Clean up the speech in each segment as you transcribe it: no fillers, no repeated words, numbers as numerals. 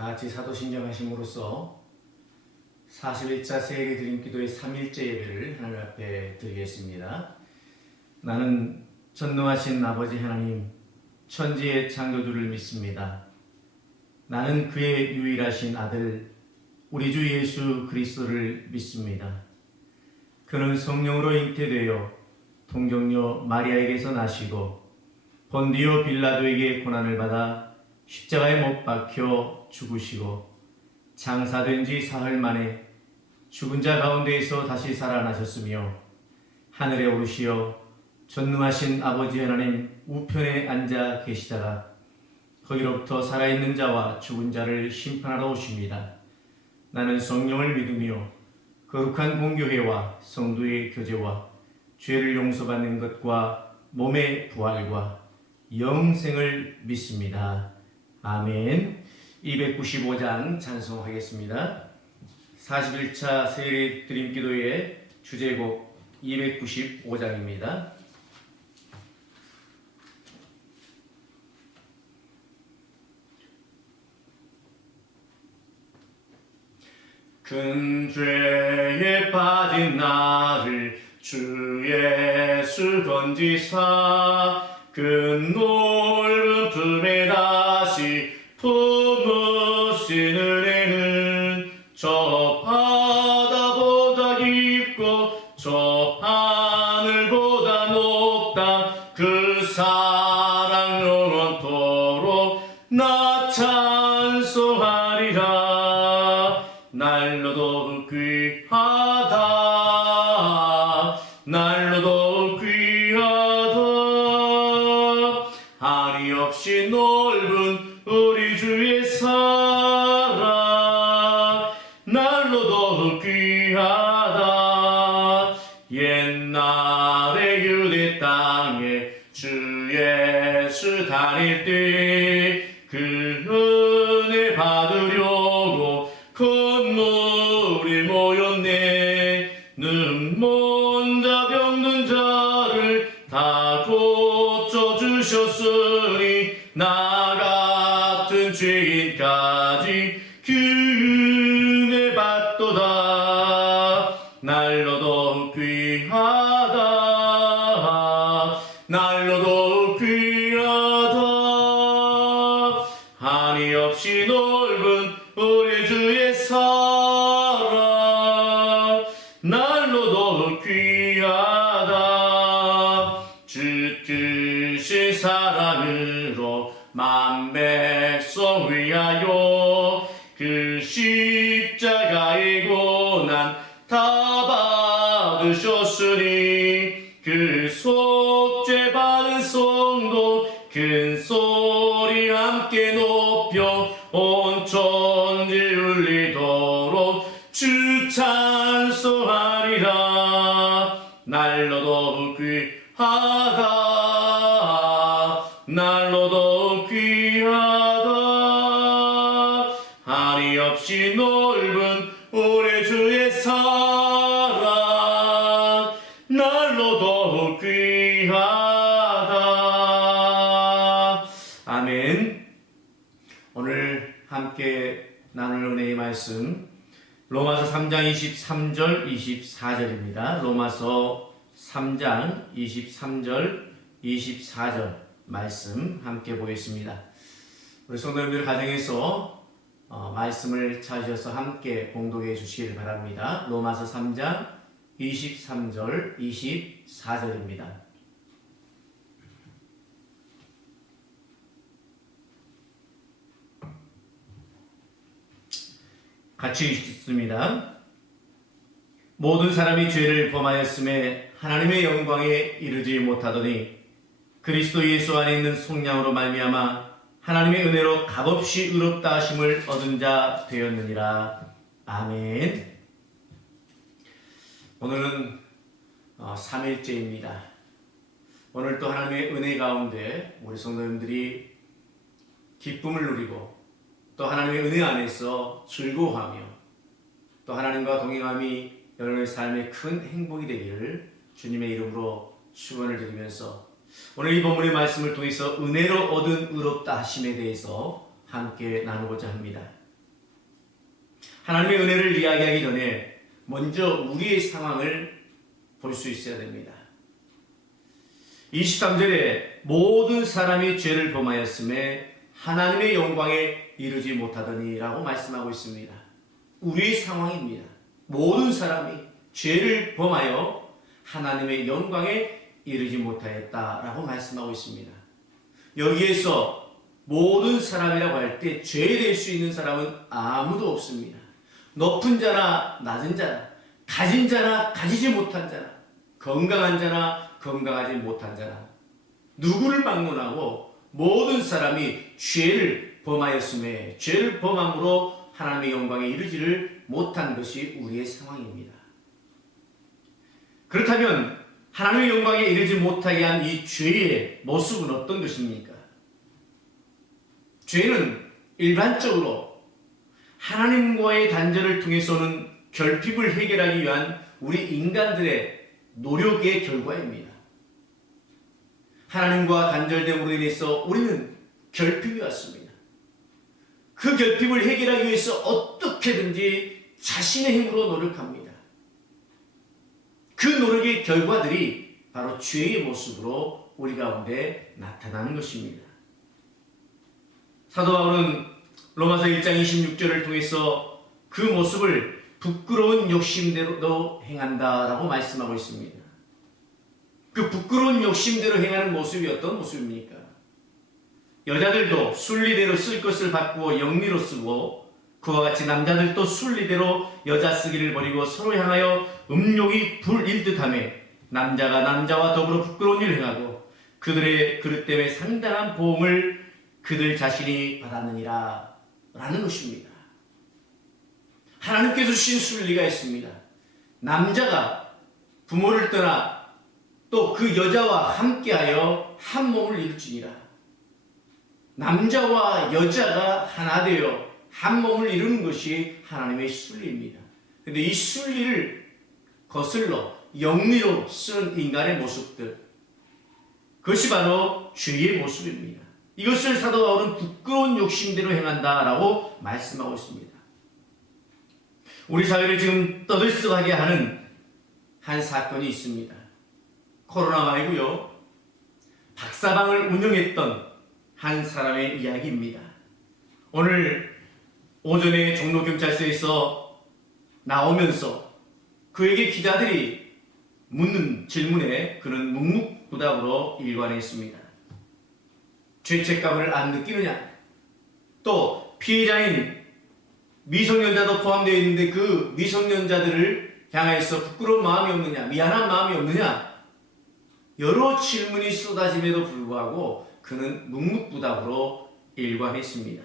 다 같이 사도신경하심으로써 41차 세례 드림기도의 3일째 예배를 하나님 앞에 드리겠습니다. 나는 전능하신 아버지 하나님 천지의 창조주를 믿습니다. 나는 그의 유일하신 아들 우리 주 예수 그리스도를 믿습니다. 그는 성령으로 잉태되어 동정녀 마리아에게서 나시고 본디오 빌라도에게 고난을 받아 십자가에 못 박혀 죽으시고 장사된 지 사흘 만에 죽은 자 가운데에서 다시 살아나셨으며 하늘에 오르시어 전능하신 아버지 하나님 우편에 앉아 계시다가 거기로부터 살아있는 자와 죽은 자를 심판하러 오십니다. 나는 성령을 믿으며 거룩한 공교회와 성도의 교제와 죄를 용서받는 것과 몸의 부활과 영생을 믿습니다. 아멘. 295장 찬송하겠습니다. 41차 세례 드림기도의 주제곡 295장입니다. 큰 죄에 빠진 나를 주 예수 건지사 큰 넓은 품에 다시 품으신 은혜는 저 바다보다 깊고 저 하늘보다 높다. 그 사랑 영원토록 나 찬송하리라. 날로도 귀하다. 날로도 귀하다. 한이 없이 넓은 우리 주의 사랑 날로도 귀하다. 옛날에 유대 땅에 주 예수 다닐 때 그 은혜 받으려고 건물이 모였네. 눈먼 자 병든 자를 다 고쳐주셨으니 나 같은 죄인까지 그 은혜 받도다. 날로도 귀하다. 날로도 귀하다. 한이 없이 넓은 우리 주의 사랑 날로도 귀하다. 주 크신 사랑으로 만 백성 위하여 그 십자가의 고난 다 받으셨으니 그 속죄 받은 성도 큰 소리 함께 높여 온 천지 울리도록 주 찬송하리라. 날로도 귀하다. 날로도 귀하다. 한이 없이 넓은 우리 주의 사랑 날로도 귀하다. 아멘. 오늘 함께 나눌 은혜의 말씀 로마서 3장 23절 24절입니다. 로마서 3장 23절 24절 말씀 함께 보겠습니다. 우리 성도님들 가정에서 말씀을 찾으셔서 함께 봉독해 주시길 바랍니다. 로마서 3장 23절 24절입니다. 같이 읽습니다. 모든 사람이 죄를 범하였음에 하나님의 영광에 이르지 못하더니 그리스도 예수 안에 있는 속량으로 말미암아 하나님의 은혜로 값없이 의롭다 하심을 얻은 자 되었느니라. 아멘. 오늘은 3일째입니다. 오늘 또 하나님의 은혜 가운데 우리 성도님들이 기쁨을 누리고 또 하나님의 은혜 안에서 즐거워하며 또 하나님과 동행함이 여러분의 삶의 큰 행복이 되기를 주님의 이름으로 축원을 드리면서 오늘 이 본문의 말씀을 통해서 은혜로 얻은 의롭다 하심에 대해서 함께 나누고자 합니다. 하나님의 은혜를 이야기하기 전에 먼저 우리의 상황을 볼 수 있어야 됩니다. 23절에 모든 사람이 죄를 범하였음에 하나님의 영광에 이르지 못하더니 라고 말씀하고 있습니다. 우리의 상황입니다. 모든 사람이 죄를 범하여 하나님의 영광에 이르지 못하였다라고 말씀하고 있습니다. 여기에서 모든 사람이라고 할 때 죄될 수 있는 사람은 아무도 없습니다. 높은 자나 낮은 자나 가진 자나 가지지 못한 자나 건강한 자나 건강하지 못한 자나 누구를 막론하고 모든 사람이 죄를 범하였음에 죄를 범함으로 하나님의 영광에 이르지를 못한 것이 우리의 상황입니다. 그렇다면 하나님의 영광에 이르지 못하게 한 이 죄의 모습은 어떤 것입니까? 죄는 일반적으로 하나님과의 단절을 통해서는 결핍을 해결하기 위한 우리 인간들의 노력의 결과입니다. 하나님과 단절됨으로 인해서 우리는 결핍이 왔습니다. 그 결핍을 해결하기 위해서 어떻게든지 자신의 힘으로 노력합니다. 그 노력의 결과들이 바로 죄의 모습으로 우리 가운데 나타나는 것입니다. 사도 바울은 로마서 1장 26절을 통해서 그 모습을 부끄러운 욕심대로 행한다라고 말씀하고 있습니다. 그 부끄러운 욕심대로 행하는 모습이 어떤 모습입니까? 여자들도 순리대로 쓸 것을 바꾸어 영리로 쓰고 그와 같이 남자들도 순리대로 여자 쓰기를 버리고 서로 향하여 음욕이 불일듯하며 남자가 남자와 더불어 부끄러운 일을 행하고 그들의 그릇 때문에 상당한 보응을 그들 자신이 받았느니라 라는 것입니다. 하나님께서 주신 순리가 있습니다. 남자가 부모를 떠나 또 그 여자와 함께하여 한 몸을 이룰지니라. 남자와 여자가 하나 되어 한 몸을 이루는 것이 하나님의 순리입니다. 그런데 이 순리를 거슬러 영리로 쓰는 인간의 모습들, 그것이 바로 죄의 모습입니다. 이것을 사도 바울은 부끄러운 욕심대로 행한다라고 말씀하고 있습니다. 우리 사회를 지금 떠들썩하게 하는 한 사건이 있습니다. 코로나 말고요, 박사방을 운영했던 한 사람의 이야기입니다. 오늘 오전에 종로경찰서에서 나오면서 그에게 기자들이 묻는 질문에 그는 묵묵부답으로 일관했습니다. 죄책감을 안 느끼느냐? 또 피해자인 미성년자도 포함되어 있는데 그 미성년자들을 향해서 부끄러운 마음이 없느냐? 미안한 마음이 없느냐? 여러 질문이 쏟아짐에도 불구하고 그는 묵묵부답으로 일관했습니다.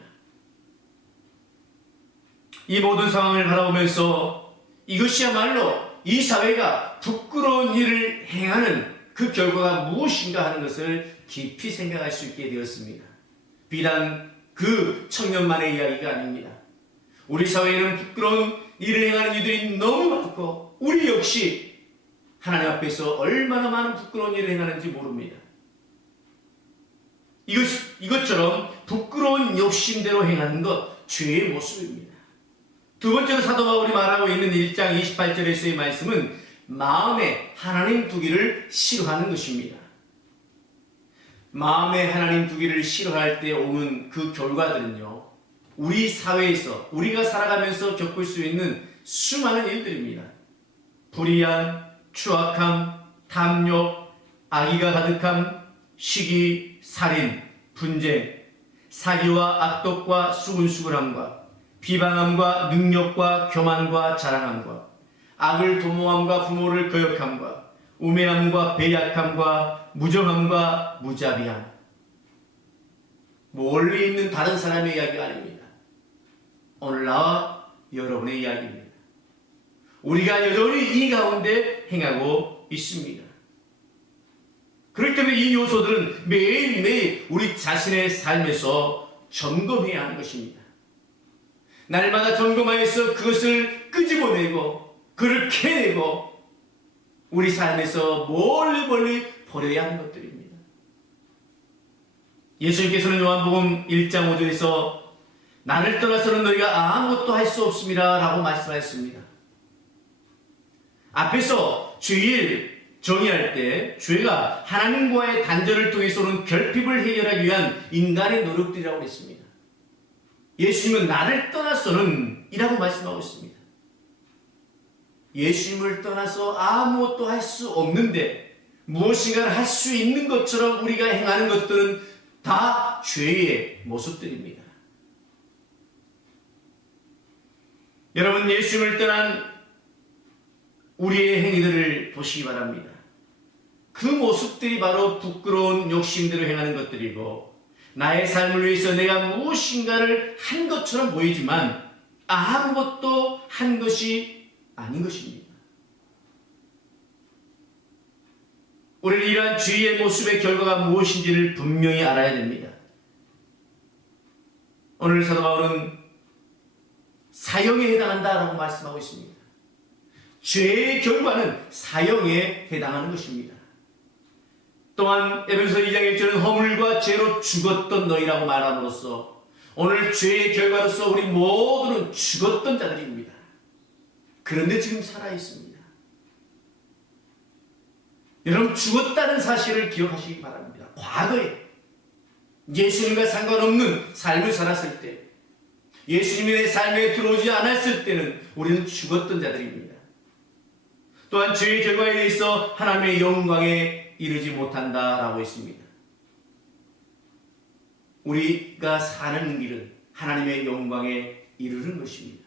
이 모든 상황을 바라보면서 이것이야말로 이 사회가 부끄러운 일을 행하는 그 결과가 무엇인가 하는 것을 깊이 생각할 수 있게 되었습니다. 비단 그 청년만의 이야기가 아닙니다. 우리 사회에는 부끄러운 일을 행하는 이들이 너무 많고 우리 역시 하나님 앞에서 얼마나 많은 부끄러운 일을 행하는지 모릅니다. 이것처럼 부끄러운 욕심대로 행하는 것, 죄의 모습입니다. 두 번째로 사도 바울이 말하고 있는 1장 28절에서의 말씀은 마음에 하나님 두기를 싫어하는 것입니다. 마음에 하나님 두기를 싫어할 때 오는 그 결과들은요, 우리 사회에서 우리가 살아가면서 겪을 수 있는 수많은 일들입니다. 불의한, 추악함, 탐욕, 악의가 가득함, 시기, 살인, 분쟁, 사기와 악독과 수근수근함과 비방함과 능력과 교만과 자랑함과 악을 도모함과 부모를 거역함과 우매함과 배약함과 무정함과 무자비함. 멀리 있는 다른 사람의 이야기가 아닙니다. 오늘 나와 여러분의 이야기입니다. 우리가 여전히 이 가운데 행하고 있습니다. 그렇기 때문에 이 요소들은 매일매일 우리 자신의 삶에서 점검해야 하는 것입니다. 날마다 점검하여서 그것을 끄집어내고 그를 캐내고 우리 삶에서 멀리 버려야 하는 것들입니다. 예수님께서는 요한복음 1장 5절에서 나를 떠나서는 너희가 아무것도 할 수 없습니다 라고 말씀하셨습니다. 앞에서 죄를 정의할 때 죄가 하나님과의 단절을 통해서 오는 결핍을 해결하기 위한 인간의 노력들이라고 했습니다. 예수님은 나를 떠나서는 이라고 말씀하고 있습니다. 예수님을 떠나서 아무것도 할 수 없는데 무엇인가를 할 수 있는 것처럼 우리가 행하는 것들은 다 죄의 모습들입니다. 여러분, 예수님을 떠난 우리의 행위들을 보시기 바랍니다. 그 모습들이 바로 부끄러운 욕심대로 행하는 것들이고 나의 삶을 위해서 내가 무엇인가를 한 것처럼 보이지만 아무것도 한 것이 아닌 것입니다. 우리는 이러한 죄의 모습의 결과가 무엇인지를 분명히 알아야 됩니다. 오늘 사도 바울은 사형에 해당한다라고 말씀하고 있습니다. 죄의 결과는 사형에 해당하는 것입니다. 또한 에베소서 2장 1절은 허물과 죄로 죽었던 너희라고 말함으로써 오늘 죄의 결과로서 우리 모두는 죽었던 자들입니다. 그런데 지금 살아있습니다. 여러분, 죽었다는 사실을 기억하시기 바랍니다. 과거에 예수님과 상관없는 삶을 살았을 때, 예수님이 내 삶에 들어오지 않았을 때는 우리는 죽었던 자들입니다. 또한 죄의 결과에 대해서 하나님의 영광에 이르지 못한다라고 했습니다. 우리가 사는 길은 하나님의 영광에 이르는 것입니다.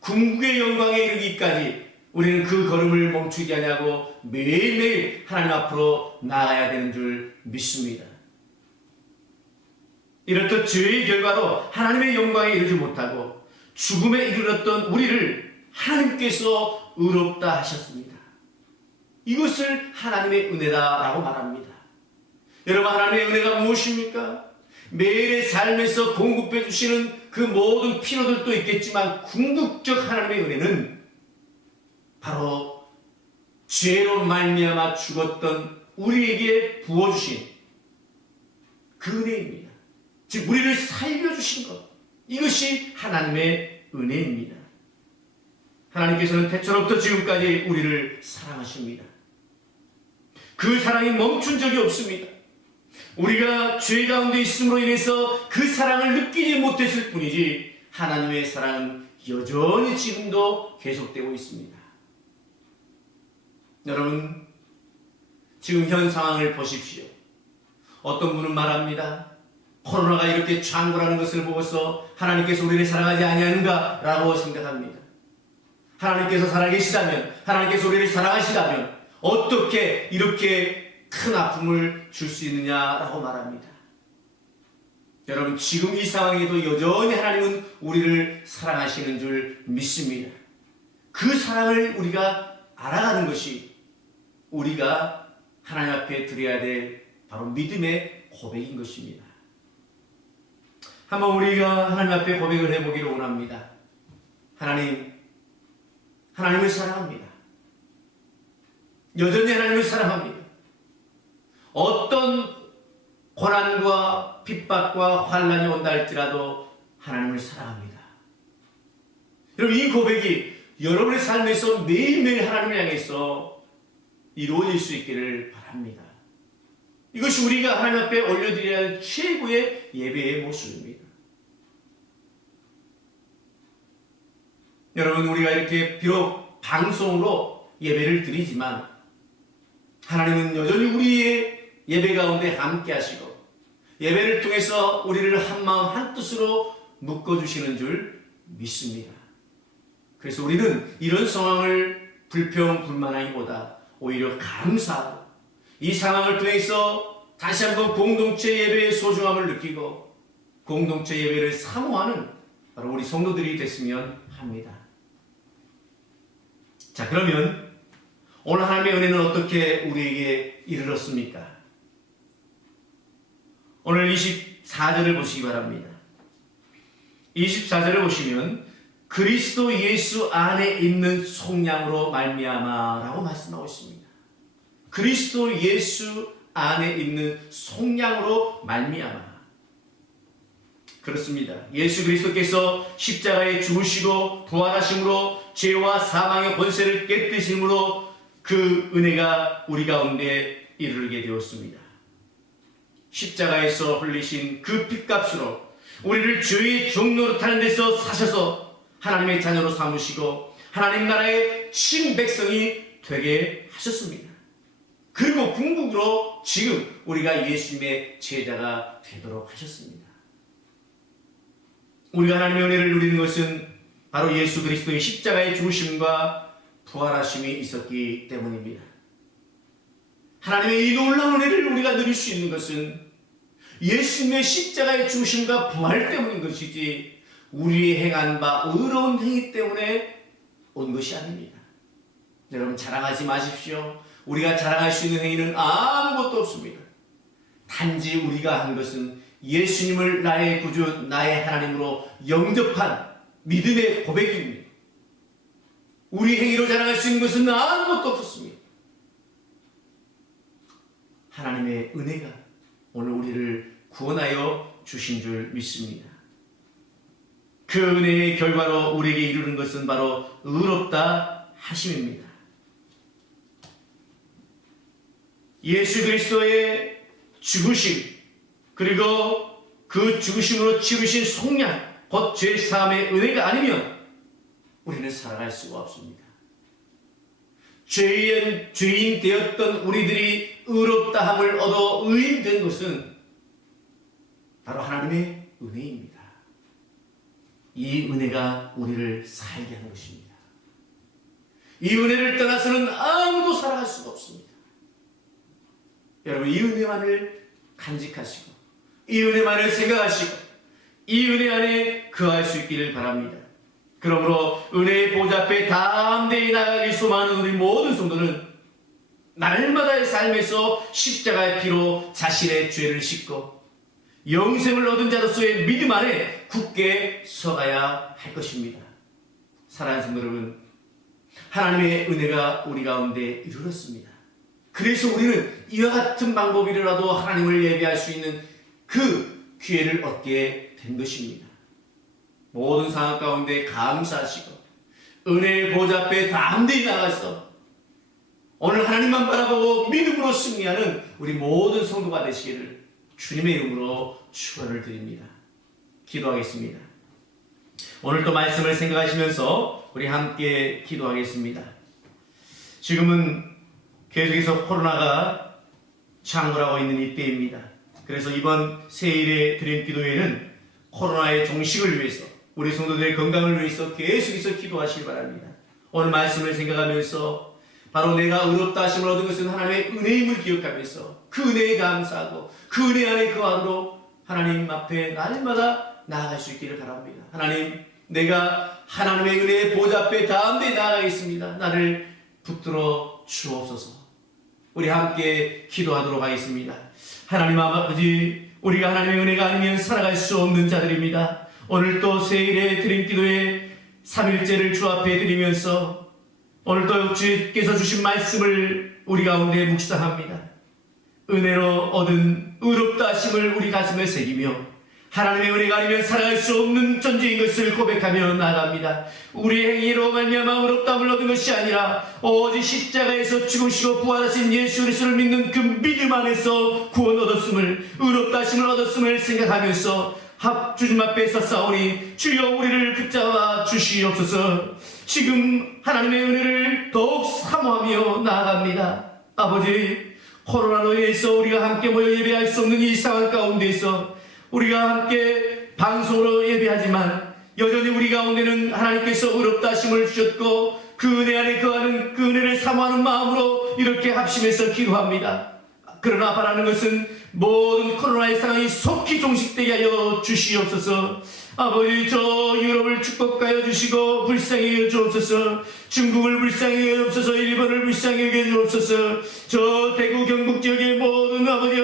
궁극의 영광에 이르기까지 우리는 그 걸음을 멈추지 않냐고 매일매일 하나님 앞으로 나아가야 되는 줄 믿습니다. 이렇듯 죄의 결과로 하나님의 영광에 이르지 못하고 죽음에 이르렀던 우리를 하나님께서 의롭다 하셨습니다. 이것을 하나님의 은혜다라고 말합니다. 여러분, 하나님의 은혜가 무엇입니까? 매일의 삶에서 공급해 주시는 그 모든 필요들도 있겠지만 궁극적 하나님의 은혜는 바로 죄로 말미암아 죽었던 우리에게 부어주신 그 은혜입니다. 즉 우리를 살려주신 것, 이것이 하나님의 은혜입니다. 하나님께서는 태초로부터 지금까지 우리를 사랑하십니다. 그 사랑이 멈춘 적이 없습니다. 우리가 죄 가운데 있음으로 인해서 그 사랑을 느끼지 못했을 뿐이지 하나님의 사랑은 여전히 지금도 계속되고 있습니다. 여러분, 지금 현 상황을 보십시오. 어떤 분은 말합니다. 코로나가 이렇게 창궐하는 것을 보고서 하나님께서 우리를 사랑하지 아니하는가 라고 생각합니다. 하나님께서 살아계시다면, 하나님께서 우리를 사랑하시다면 어떻게 이렇게 큰 아픔을 줄 수 있느냐라고 말합니다. 여러분, 지금 이 상황에도 여전히 하나님은 우리를 사랑하시는 줄 믿습니다. 그 사랑을 우리가 알아가는 것이 우리가 하나님 앞에 드려야 될 바로 믿음의 고백인 것입니다. 한번 우리가 하나님 앞에 고백을 해보기를 원합니다. 하나님을 사랑합니다. 여전히 하나님을 사랑합니다. 어떤 고난과 핍박과 환난이 온다 할지라도 하나님을 사랑합니다. 여러분, 이 고백이 여러분의 삶에서 매일매일 하나님을 향해서 이루어질 수 있기를 바랍니다. 이것이 우리가 하나님 앞에 올려드려야 할 최고의 예배의 모습입니다. 여러분, 우리가 이렇게 비록 방송으로 예배를 드리지만 하나님은 여전히 우리의 예배 가운데 함께 하시고 예배를 통해서 우리를 한마음 한뜻으로 묶어주시는 줄 믿습니다. 그래서 우리는 이런 상황을 불평불만하기보다 오히려 감사하고 이 상황을 통해서 다시 한번 공동체 예배의 소중함을 느끼고 공동체 예배를 사모하는 바로 우리 성도들이 됐으면 합니다. 자, 그러면 오늘 하나님의 은혜는 어떻게 우리에게 이르렀습니까? 오늘 24절을 보시기 바랍니다. 24절을 보시면 그리스도 예수 안에 있는 속량으로 말미암아라고 말씀하고 있습니다. 그리스도 예수 안에 있는 속량으로 말미암아. 그렇습니다. 예수 그리스도께서 십자가에 죽으시고 부활하심으로 죄와 사망의 권세를 깨뜨리심으로 그 은혜가 우리 가운데 이르게 되었습니다. 십자가에서 흘리신 그 핏값으로 우리를 죄의 종노릇하는 데서 사셔서 하나님의 자녀로 삼으시고 하나님 나라의 친백성이 되게 하셨습니다. 그리고 궁극으로 지금 우리가 예수님의 제자가 되도록 하셨습니다. 우리가 하나님의 은혜를 누리는 것은 바로 예수 그리스도의 십자가의 죽으심과 부활하심이 있었기 때문입니다. 하나님의 이 놀라운 은혜를 우리가 누릴 수 있는 것은 예수님의 십자가의 죽으심과 부활 때문인 것이지 우리의 행한 바 의로운 행위 때문에 온 것이 아닙니다. 여러분 자랑하지 마십시오. 우리가 자랑할 수 있는 행위는 아무것도 없습니다. 단지 우리가 한 것은 예수님을 나의 구주, 나의 하나님으로 영접한 믿음의 고백입니다. 우리 행위로 자랑할 수 있는 것은 아무것도 없었습니다. 하나님의 은혜가 오늘 우리를 구원하여 주신 줄 믿습니다. 그 은혜의 결과로 우리에게 이루는 것은 바로 의롭다 하심입니다. 예수 그리스도의 죽으심 그리고 그 죽으심으로 치르신 속량 곧 죄사함의 은혜가 아니면 우리는 살아갈 수가 없습니다. 죄인 되었던 우리들이 의롭다함을 얻어 의인된 것은 바로 하나님의 은혜입니다. 이 은혜가 우리를 살게 하는 것입니다. 이 은혜를 떠나서는 아무도 살아갈 수가 없습니다. 여러분 이 은혜만을 간직하시고 이 은혜만을 생각하시고 이 은혜 안에 거할 수 있기를 바랍니다. 그러므로 은혜의 보좌 앞에 담대히 나가기 소망하는 우리 모든 성도는 날마다의 삶에서 십자가의 피로 자신의 죄를 씻고 영생을 얻은 자로서의 믿음 안에 굳게 서가야 할 것입니다. 사랑하는 성도 여러분, 하나님의 은혜가 우리 가운데 이르렀습니다. 그래서 우리는 이와 같은 방법이라도 하나님을 예배할 수 있는 그 기회를 얻게 된 것입니다. 모든 상황 가운데 감사하시고 은혜의 보좌 앞에 담대히 나가서 오늘 하나님만 바라보고 믿음으로 승리하는 우리 모든 성도가 되시기를 주님의 이름으로 축원을 드립니다. 기도하겠습니다. 오늘 또 말씀을 생각하시면서 우리 함께 기도하겠습니다. 지금은 계속해서 코로나가 창궐하고 있는 이때입니다. 그래서 이번 새해일에 드린 기도회는 코로나의 종식을 위해서 우리 성도들의 건강을 위해서 계속해서 기도하시기 바랍니다. 오늘 말씀을 생각하면서 바로 내가 의롭다 하심을 얻은 것은 하나님의 은혜임을 기억하면서 그 은혜에 감사하고 그 은혜 안에 거하도록 하나님 앞에 날마다 나아갈 수 있기를 바랍니다. 하나님, 내가 하나님의 은혜의 보좌 앞에 담대히 나아가겠습니다. 나를 붙들어 주옵소서. 우리 함께 기도하도록 하겠습니다. 하나님 아버지, 우리가 하나님의 은혜가 아니면 살아갈 수 없는 자들입니다. 오늘 또 새해일에 드린 기도에 3일째를 주 앞에 드리면서 오늘 또 주께서 주신 말씀을 우리 가운데 묵상합니다. 은혜로 얻은 의롭다 하심을 우리 가슴에 새기며 하나님의 은혜가 아니면 살아갈 수 없는 존재인 것을 고백하며 나아갑니다. 우리의 행위로 말미암아 의롭다함을 얻은 것이 아니라 오직 십자가에서 죽으시고 부활하신 예수 그리스도를 믿는 그 믿음 안에서 구원 얻었음을, 의롭다 하심을 얻었음을 생각하면서 주님 앞에서 싸우니 주여 우리를 붙잡아 주시옵소서. 지금 하나님의 은혜를 더욱 사모하며 나아갑니다. 아버지, 코로나로 인해서 우리가 함께 모여 예배할 수 없는 이 상황 가운데서 우리가 함께 방송으로 예배하지만 여전히 우리 가운데는 하나님께서 의롭다 하심을 주셨고 그 은혜 안에 거하는 그 은혜를 사모하는 마음으로 이렇게 합심해서 기도합니다. 그러나 바라는 것은 모든 코로나의 상황이 속히 종식되게 하여 주시옵소서. 아버지, 저 유럽을 축복하여 주시고 불쌍히 여겨 주옵소서. 중국을 불쌍히 여겨 주옵소서. 일본을 불쌍히 여겨 주옵소서. 저 대구 경북 지역의 모든 아버지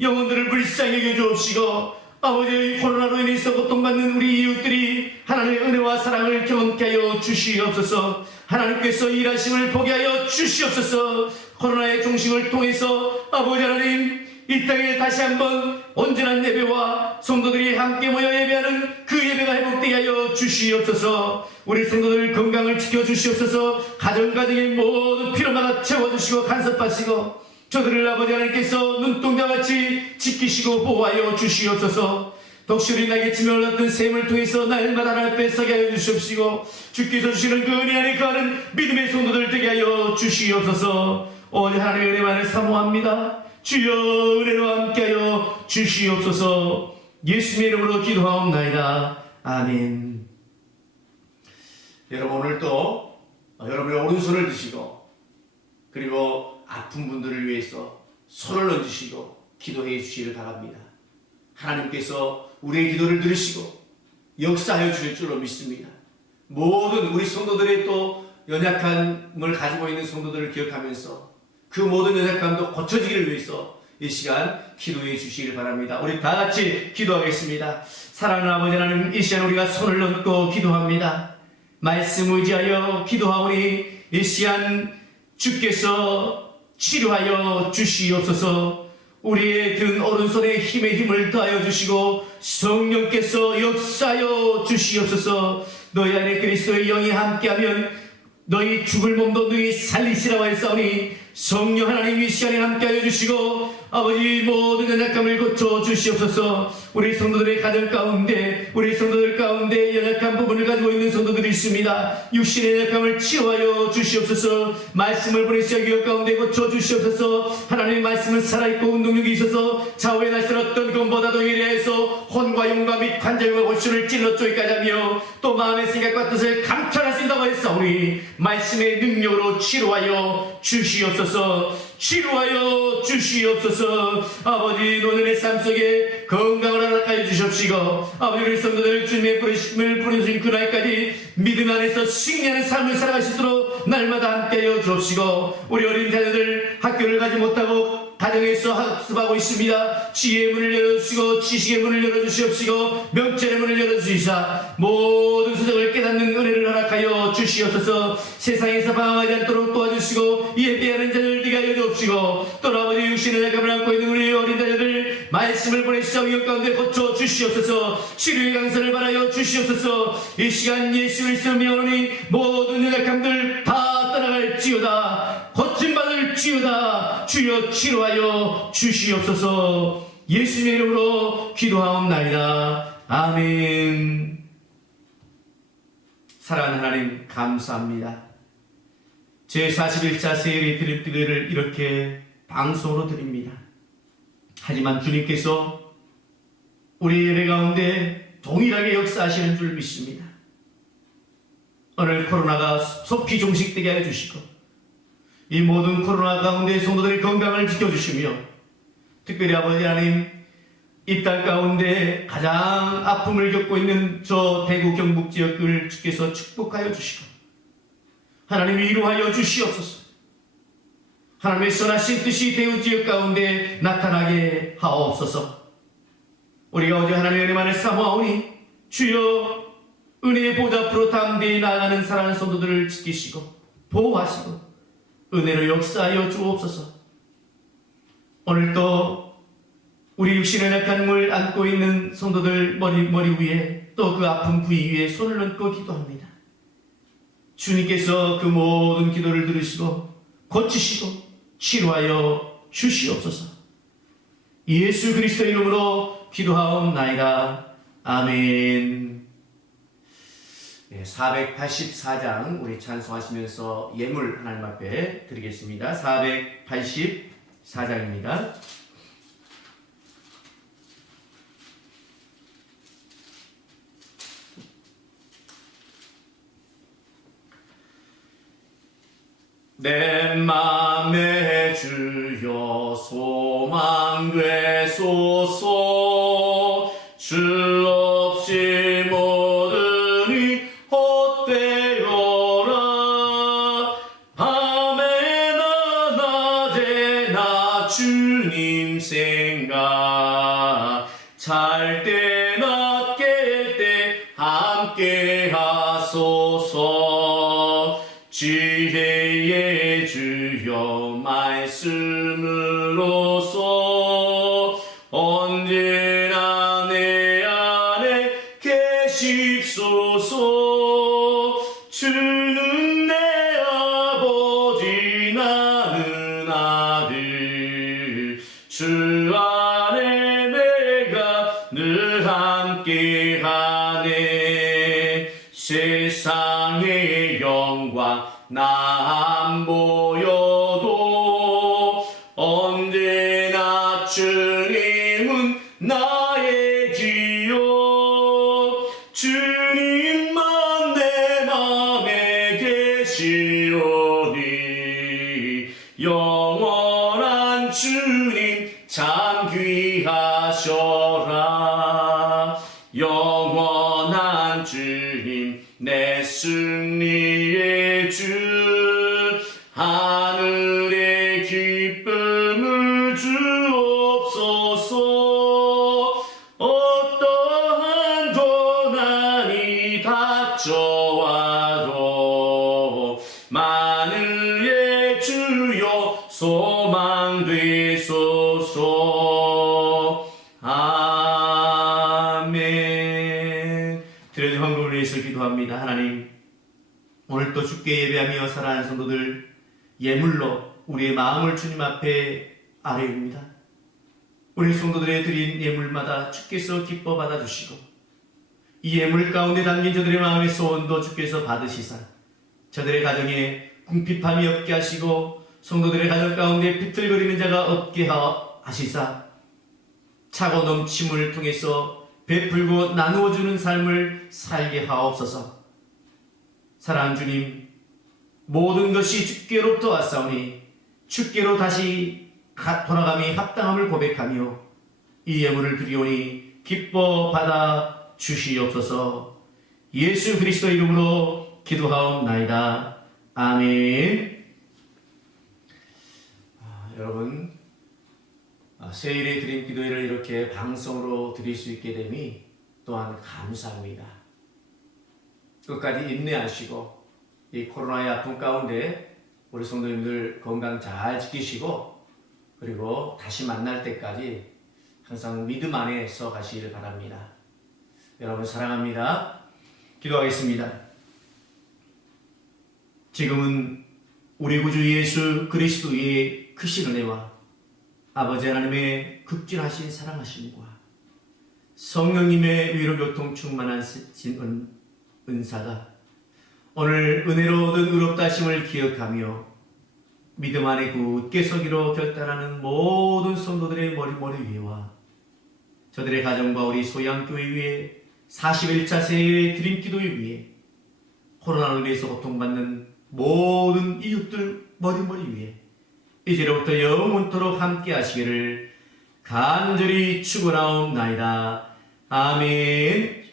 영혼들을 불쌍히 여겨 주옵시고 아버지, 코로나로 인해서 고통받는 우리 이웃들이 하나님의 은혜와 사랑을 경험케 하여 주시옵소서. 하나님께서 일하심을 보게 하여 주시옵소서. 코로나의 종식을 통해서 아버지 하나님, 이 땅에 다시 한번 온전한 예배와 성도들이 함께 모여 예배하는 그 예배가 회복되게 하여 주시옵소서. 우리 성도들 건강을 지켜주시옵소서. 가정가정의 모든 필요마다 채워주시고 간섭하시고 저들을 아버지 하나님께서 눈동자같이 지키시고 보호하여 주시옵소서. 독실히 나에게 지며 올랐던 셈을 통해서 날마다 하나님 앞에 서게 하여 주시옵시고 주께서 주시는 그 은혜 안에 거하는 믿음의 성도들 되게 하여 주시옵소서. 오직 하나님의 은혜만을 사모합니다. 주여 은혜로 함께하여 주시옵소서. 예수님의 이름으로 기도하옵나이다. 아멘. 여러분 오늘도 여러분의 오른손을 드시고 그리고 아픈 분들을 위해서 손을 얹으시고 기도해 주시기를 바랍니다. 하나님께서 우리의 기도를 들으시고 역사하여 주실 줄로 믿습니다. 모든 우리 성도들의 또 연약함을 가지고 있는 성도들을 기억하면서 그 모든 연약함도 고쳐지기를 위해서 이 시간 기도해 주시기를 바랍니다. 우리 다 같이 기도하겠습니다. 사랑하는 아버지 하나님, 이 시간 우리가 손을 얹고 기도합니다. 말씀 의지하여 기도하오니 이 시간 주께서 치료하여 주시옵소서. 우리의 든 오른손에 힘에 힘을 더하여 주시고 성령께서 역사하여 주시옵소서. 너희 안에 그리스도의 영이 함께하면 너희 죽을 몸도 너희 살리시라고 했사오니 성령 하나님 이 시간에 함께하여 주시고 아버지 모든 연약함을 고쳐 주시옵소서. 우리 성도들의 가정 가운데 우리 성도들 가운데 연약한 부분을 가지고 있는 성도들이 있습니다. 육신의 연약함을 치유하여 주시옵소서. 말씀을 보내시어 기억 가운데 고쳐 주시옵소서. 하나님의 말씀은 살아있고 운동력이 있어서 좌우의 날선 어떤 것보다도 예리해서 혼과 영과 및 관절과 골수를 찔러 쪼기까지 하며 또 마음의 생각과 뜻을 감찰할 수 있다고 했사오니 말씀의 능력으로 치료하여 주시옵소서. 치료하여 주시옵소서. 아버지 오늘의 삶 속에 건강을 허락하여 주시옵시고 아버지 우리 성도들 주님의 부르심을 부르신 그날까지 믿음 안에서 승리하는 삶을 살아갈 수 있도록 날마다 함께하여 주옵시고 우리 어린 자녀들 학교를 가지 못하고 가정에서 학습하고 있습니다. 지혜의 문을 열어주시고 지식의 문을 열어주시옵시고 명철의 문을 열어주시사 모든 수정을 깨닫는 은혜를 허락하여 주시옵소서. 세상에서 방황하지 않도록 도와주시고 예배하는 자들 되게 하여 주옵시고 또 아버지 육신의 약함을 안고 있는 우리 어린 자녀들 말씀을 보내시자 위협 가운데 고쳐 주시옵소서. 치료의 강사를 바라여 주시옵소서. 이 시간 예수 그리스도를 명하노니 모든 연약함들 다 떠나갈지어다. 고침받을 지어다. 주여 치료하여 주시옵소서. 예수님의 이름으로 기도하옵나이다. 아멘. 사랑하는 하나님 감사합니다. 제41차 세일의 드립들을 이렇게 방송으로 드립니다. 하지만 주님께서 우리 예배 가운데 동일하게 역사하시는 줄 믿습니다. 오늘 코로나가 속히 종식되게 하여 주시고 이 모든 코로나 가운데 성도들의 건강을 지켜주시며 특별히 아버지 하나님 이 땅 가운데 가장 아픔을 겪고 있는 저 대구 경북 지역을 주께서 축복하여 주시고 하나님 위로하여 주시옵소서. 하나님의 선하신 뜻이 대구 지역 가운데 나타나게 하옵소서. 우리가 오직 하나님의 은혜만을 사모하오니 주여 은혜의 보좌 앞으로 담대히 나아가는 사랑하는 성도들을 지키시고 보호하시고 은혜로 역사하여 주옵소서. 오늘도 우리 육신의 약함을 안고 있는 성도들 머리 위에 또 그 아픈 부위 위에 손을 얹고 기도합니다. 주님께서 그 모든 기도를 들으시고 고치시고 치료하여 주시옵소서. 예수 그리스도의 이름으로 기도하옵나이다. 아멘. 484장 우리 찬송하시면서 예물 하나님 앞에 드리겠습니다. 484장입니다. 내 맘에 주여 소망 되소서. 주 없이 모든이 헛되어라. 밤에나 낮에나 주님 생각 잘 때나 깰 때 함께 하소서. 지혜의 주여 말씀으로써 언제 계십소서. 주는 내 아버지 나는 아들. 주 안에 내가 늘 함께하네. 세상의 영광 나 안 보여도 언제나 주님은 나의 기요. 주님만 내 맘에 계시오니 영원한 주님 참 귀하셔라. 영원한 주님 내 승리의 주. 하늘의 기쁨을 주옵소서. 어떠한 고난이 닥쳐와도 만유의 주여 소망 되소서. 아멘. 드려진 헌금을 위해서 기도합니다. 하나님, 오늘도 주께 예배하며 살아가는 성도들 예물로 우리의 마음을 주님 앞에 아뢰옵니다. 우리 성도들의 드린 예물마다 주께서 기뻐 받아주시고 이 예물 가운데 담긴 저들의 마음의 소원도 주께서 받으시사 저들의 가정에 궁핍함이 없게 하시고 성도들의 가정 가운데 비틀거리는 자가 없게 하시사 차고 넘침을 통해서 베풀고 나누어주는 삶을 살게 하옵소서. 사랑하는 주님, 모든 것이 주께로부터 왔사오니 주께로 다시 돌아감이 합당함을 고백하며 이 예물을 드리오니 기뻐 받아 주시옵소서. 예수 그리스도 이름으로 기도하옵나이다. 아멘. 여러분, 세일에 드린 기도회를 이렇게 방송으로 드릴 수 있게 됨이 또한 감사합니다. 끝까지 인내하시고 이 코로나의 아픔 가운데 우리 성도님들 건강 잘 지키시고 그리고 다시 만날 때까지 항상 믿음 안에서 가시길 바랍니다. 여러분 사랑합니다. 기도하겠습니다. 지금은 우리 구주 예수 그리스도의 크신 은혜와 아버지 하나님의 극진하신 사랑하심과 성령님의 위로 교통 충만하신 은사가 오늘 은혜로 얻은 의롭다 하심을 기억하며 믿음 안에 굳게 서기로 결단하는 모든 성도들의 머리 위에와 저들의 가정과 우리 소양교회 위에 41차 세일의 드림기도회 위에 코로나로 인해서 고통받는 모든 이웃들 머리 위에 이제로부터 영원토록 함께 하시기를 간절히 축원하옵나이다. 아멘.